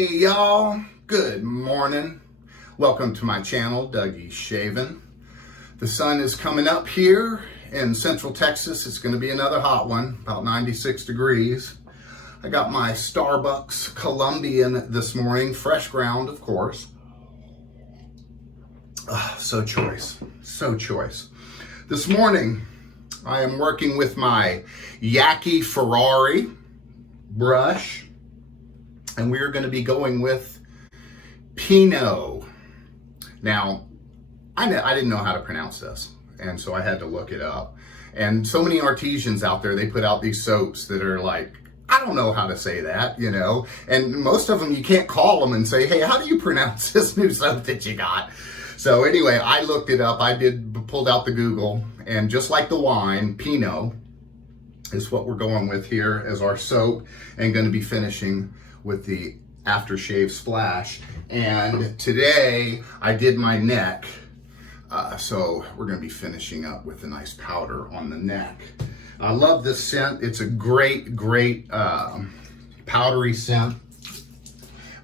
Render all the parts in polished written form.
Hey y'all, good morning. Welcome to my channel, Dougie's Shaving. The sun is coming up here in Central Texas. It's going to be another hot one, about 96 degrees. I got my Starbucks Colombian this morning, fresh ground, of course. So choice. This morning, I am working with my Yaqui Ferrari brush, and we're going to be going with Pinaud. Now, I didn't know how to pronounce this, and so I had to look it up. And so many artisans out there, they put out these soaps that are like, I don't know how to say that, you know, and most of them you can't call them and say, hey, how do you pronounce this new soap that you got? So anyway, I looked it up. Pulled out the Google, and just like the wine, Pinaud is what we're going with here as our soap, and going to be finishing with the aftershave splash. And today I did my neck, so we're going to be finishing up with a nice powder on the neck. I love this scent. It's a great powdery scent,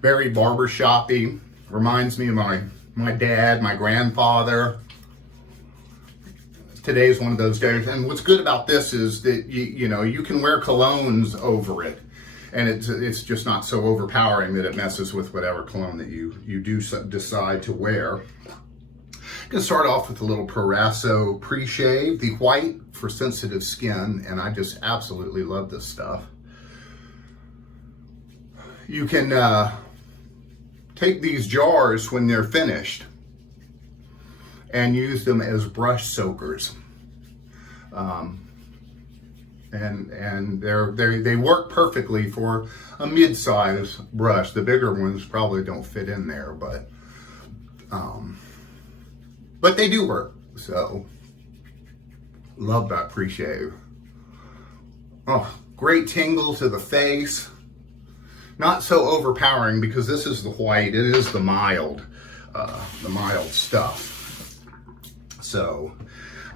very barbershoppy. Reminds me of my dad, my grandfather. Today's one of those days, and what's good about this is that you know you can wear colognes over it, and it's just not so overpowering that it messes with whatever cologne that you do decide to wear. I'm gonna start off with a little Proraso pre-shave, the white for sensitive skin, and I just absolutely love this stuff. You can take these jars when they're finished and use them as brush soakers. And they work perfectly for a mid-size brush. The bigger ones probably don't fit in there, but they do work. So love that pre-shave. Oh, great tingle to the face. Not so overpowering because this is the white. It is the mild stuff. So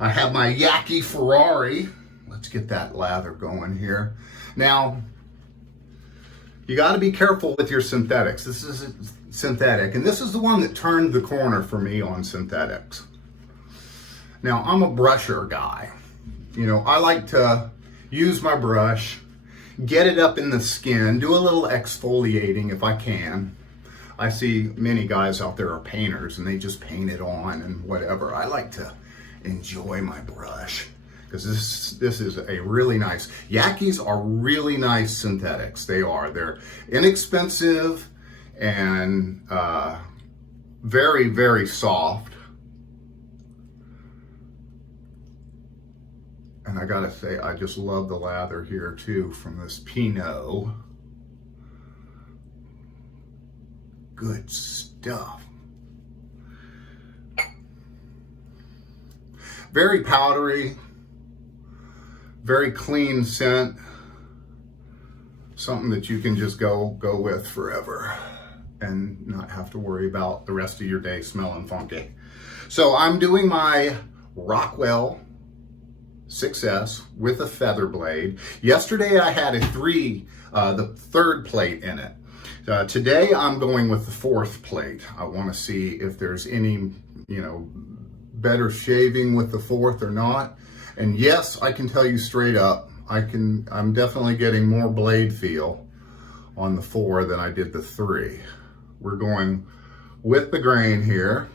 I have my Yaqui Ferrari. Let's get that lather going here. Now, you got to be careful with your synthetics. This is synthetic, and this is the one that turned the corner for me on synthetics. Now, I'm a brusher guy. You know, I like to use my brush, get it up in the skin, do a little exfoliating if I can. I see many guys out there are painters and they just paint it on and whatever. I like to enjoy my brush because this is a really nice, Yaquis are really nice synthetics. They are. They're inexpensive and very, very soft. And I gotta say, I just love the lather here too from this Pinaud. Good stuff. Very powdery, very clean scent. Something that you can just go with forever and not have to worry about the rest of your day smelling funky. So I'm doing my Rockwell 6S with a feather blade. Yesterday I had the third plate in it. Today I'm going with the fourth plate. I want to see if there's any, you know, better shaving with the fourth or not. And yes, I can tell you straight up, I'm definitely getting more blade feel on the 4 than I did the 3. We're going with the grain here.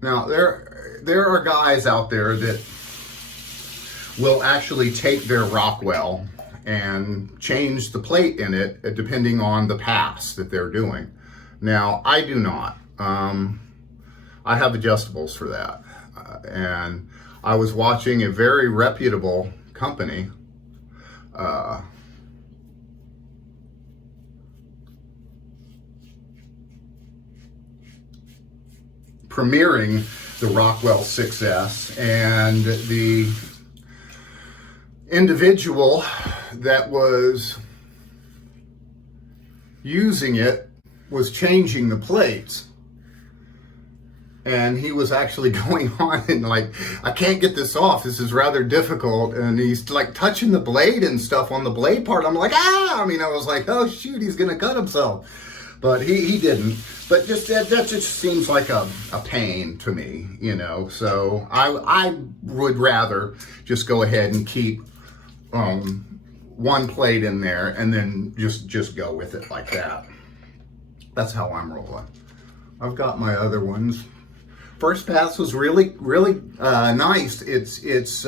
Now, there are guys out there that will actually take their Rockwell and change the plate in it depending on the pass that they're doing. Now, I do not. I have adjustables for that. And I was watching a very reputable company premiering the Rockwell 6S, and the individual that was using it was changing the plates. and he was actually going on and like, I can't get this off. This is rather difficult. And he's like touching the blade and stuff on the blade part. I'm like, ah! I mean, I was like, oh shoot, he's gonna cut himself. But he didn't. But just that just seems like a pain to me, you know. So I would rather just go ahead and keep one plate in there and then just go with it like that. That's how I'm rolling. I've got my other ones. First pass was really nice. It's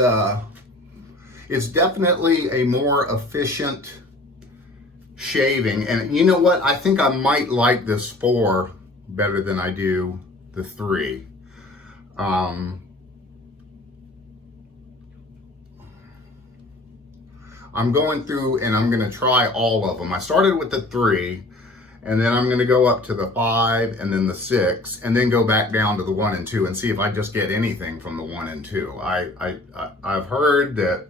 definitely a more efficient shaving, and you know what? I think I might like this 4 better than I do the 3. I'm going through and I'm going to try all of them. I started with the 3. And then I'm going to go up to the 5 and then the 6 and then go back down to the 1 and 2 and see if I just get anything from the 1 and 2. I've heard that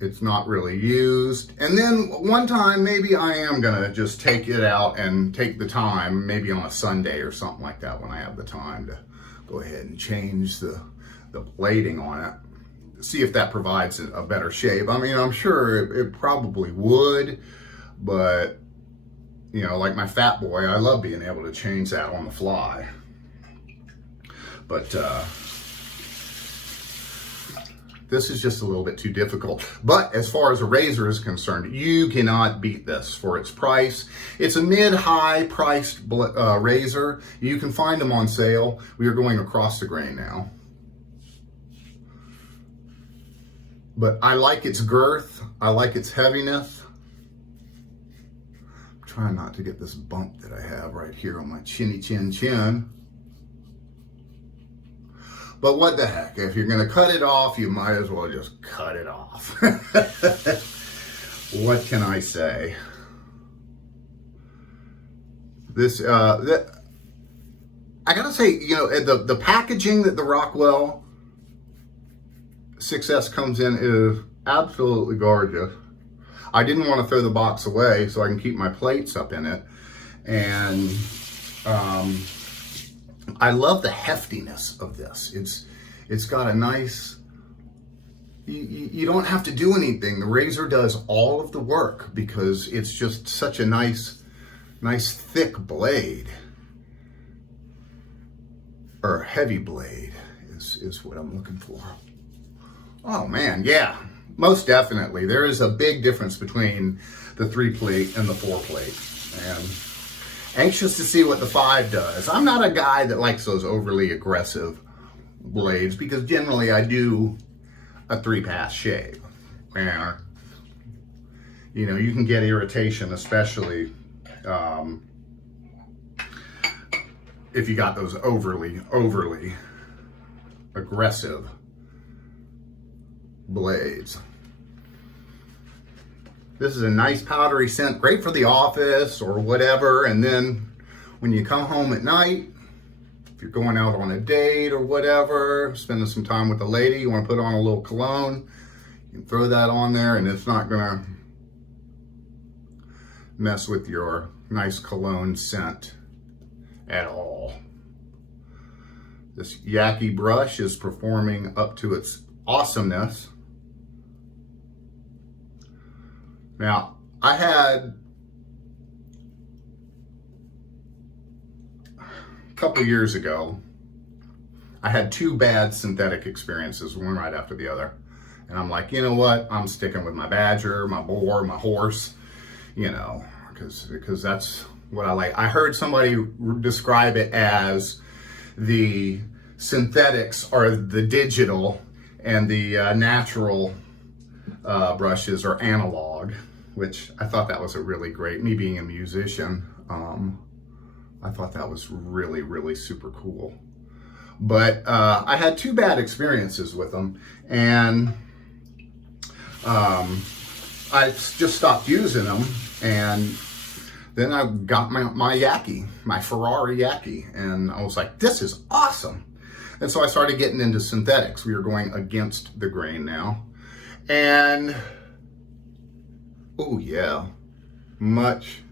it's not really used. And then one time maybe I am going to just take it out and take the time, maybe on a Sunday or something like that when I have the time to go ahead and change the plating on it. See if that provides a better shape. I mean, I'm sure it probably would, but you know, like my Fat Boy, I love being able to change that on the fly. But this is just a little bit too difficult. But as far as a razor is concerned, you cannot beat this for its price. It's a mid-high priced razor. You can find them on sale. We are going across the grain now. But I like its girth. I like its heaviness. Trying not to get this bump that I have right here on my chinny chin. But what the heck, if you're gonna cut it off, you might as well just cut it off. What can I say? This, I gotta say, you know, the packaging that the Rockwell 6S comes in is absolutely gorgeous. I didn't want to throw the box away so I can keep my plates up in it. And I love the heftiness of this. It's got a nice, you don't have to do anything. The razor does all of the work because it's just such a nice thick blade. Or heavy blade is what I'm looking for. Oh man, yeah. Most definitely. There is a big difference between the 3 plate and the 4 plate. And anxious to see what the 5 does. I'm not a guy that likes those overly aggressive blades because generally I do a 3-pass shave. And, you know, you can get irritation, especially if you got those overly aggressive blades. This is a nice powdery scent, great for the office or whatever. And then when you come home at night, if you're going out on a date or whatever, spending some time with a lady, you want to put on a little cologne, you can throw that on there and it's not gonna mess with your nice cologne scent at all. This Yaki brush is performing up to its awesomeness. Now, I had a couple years ago, I had 2 bad synthetic experiences, one right after the other. And I'm like, you know what? I'm sticking with my Badger, my Boar, my Horse, you know, because that's what I like. I heard somebody describe it as the synthetics are the digital and the natural brushes are analog, which I thought that was a really great, me being a musician, I thought that was really super cool. But I had 2 bad experiences with them, and I just stopped using them, and then I got my Yaki, my Ferrari Yaki, and I was like, this is awesome. And so I started getting into synthetics. We are going against the grain now. And, oh yeah, much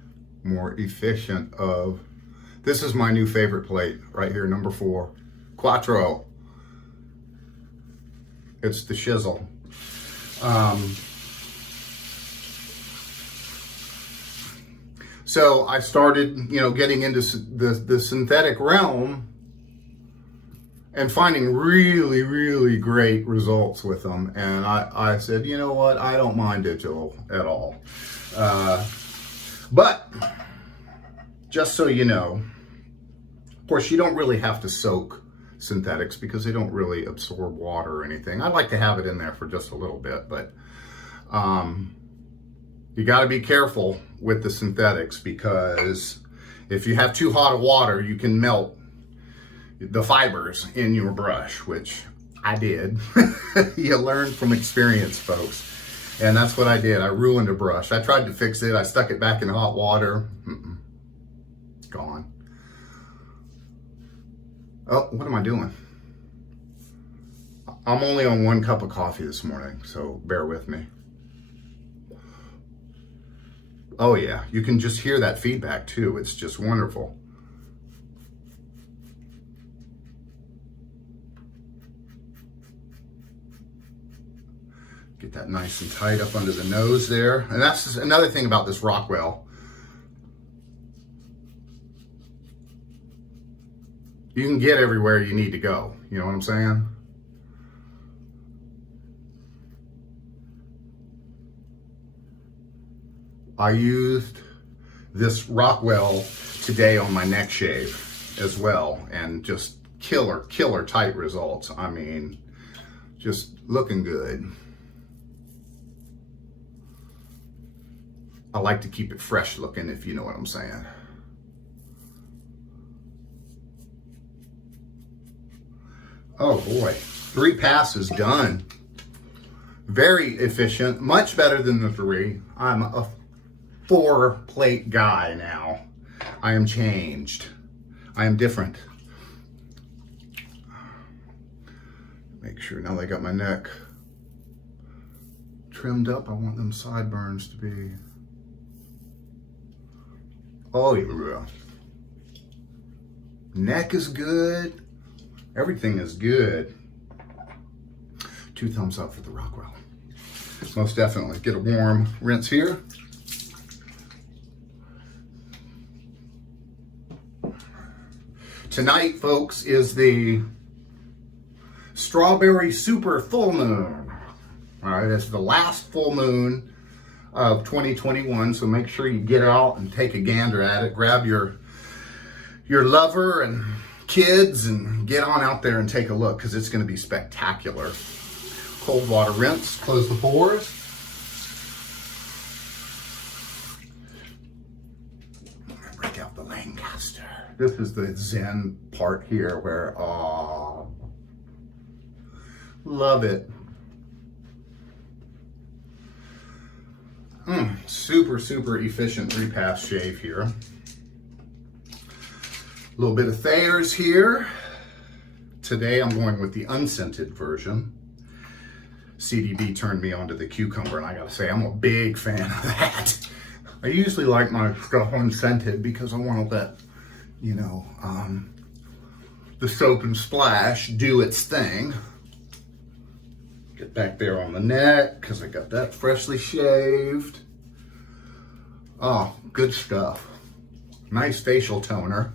more efficient of This is my new favorite plate right here, number 4. Quattro. It's the shizzle. So I started, getting into the synthetic realm and finding really, really great results with them. And I said, you know what? I don't mind digital at all. But just so you know, of course, you don't really have to soak synthetics because they don't really absorb water or anything. I like to have it in there for just a little bit, but you got to be careful with the synthetics, because if you have too hot of water, you can melt the fibers in your brush, which I did. You learn from experience, folks. And that's what I did. I ruined a brush. I tried to fix it. I stuck it back in hot water. It's gone. Oh, what am I doing? I'm only on 1 cup of coffee this morning, so bear with me. Oh yeah, you can just hear that feedback too. It's just wonderful. Get that nice and tight up under the nose there. And that's just another thing about this Rockwell. You can get everywhere you need to go. You know what I'm saying? I used this Rockwell today on my neck shave as well, and just killer tight results. I mean, just looking good. I like to keep it fresh looking, if you know what I'm saying. Oh boy, 3 passes done. Very efficient, much better than the 3. I'm a 4 plate guy now. I am changed. I am different. Make sure now that I got my neck trimmed up, I want them sideburns to be. Oh yeah. Neck is good. Everything is good. 2 thumbs up for the Rockwell. Most definitely. Get a warm rinse here. Tonight, folks, is the Strawberry Super Full Moon. All right, it's the last full moon of 2021, so make sure you get out and take a gander at it. Grab your lover and kids and get on out there and take a look, because it's going to be spectacular. Cold water rinse, close the pores. Break out the Lancaster. This is the Zen part here where, oh, love it. Super efficient 3-pass shave here. A little bit of Thayers here. Today I'm going with the unscented version. CDB turned me onto the cucumber, and I gotta say, I'm a big fan of that. I usually like my stuff unscented because I want to let, the soap and splash do its thing. Get back there on the neck because I got that freshly shaved. Oh, good stuff. Nice facial toner.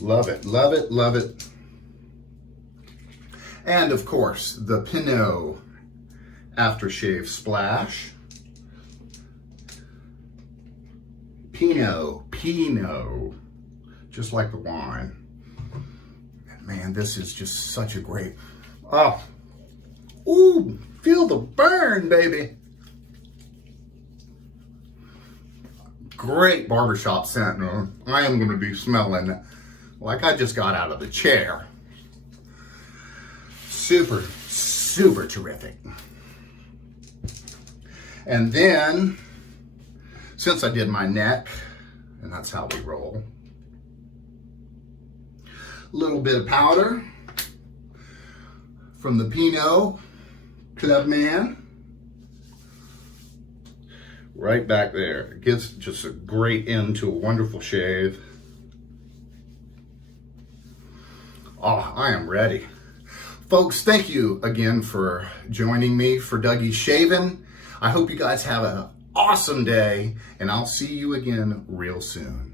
Love it, love it, love it. And of course, the Pinaud aftershave splash. Pinaud, just like the wine. Man, this is just such a great, ooh, feel the burn, baby. Great barbershop scent. I am going to be smelling like I just got out of the chair. Super terrific. And then, since I did my neck, and that's how we roll, a little bit of powder from the Pinaud Clubman. right back there. It gives just a great end to a wonderful shave. Oh, I am ready. Folks, thank you again for joining me for Dougie's Shaving. I hope you guys have an awesome day, and I'll see you again real soon.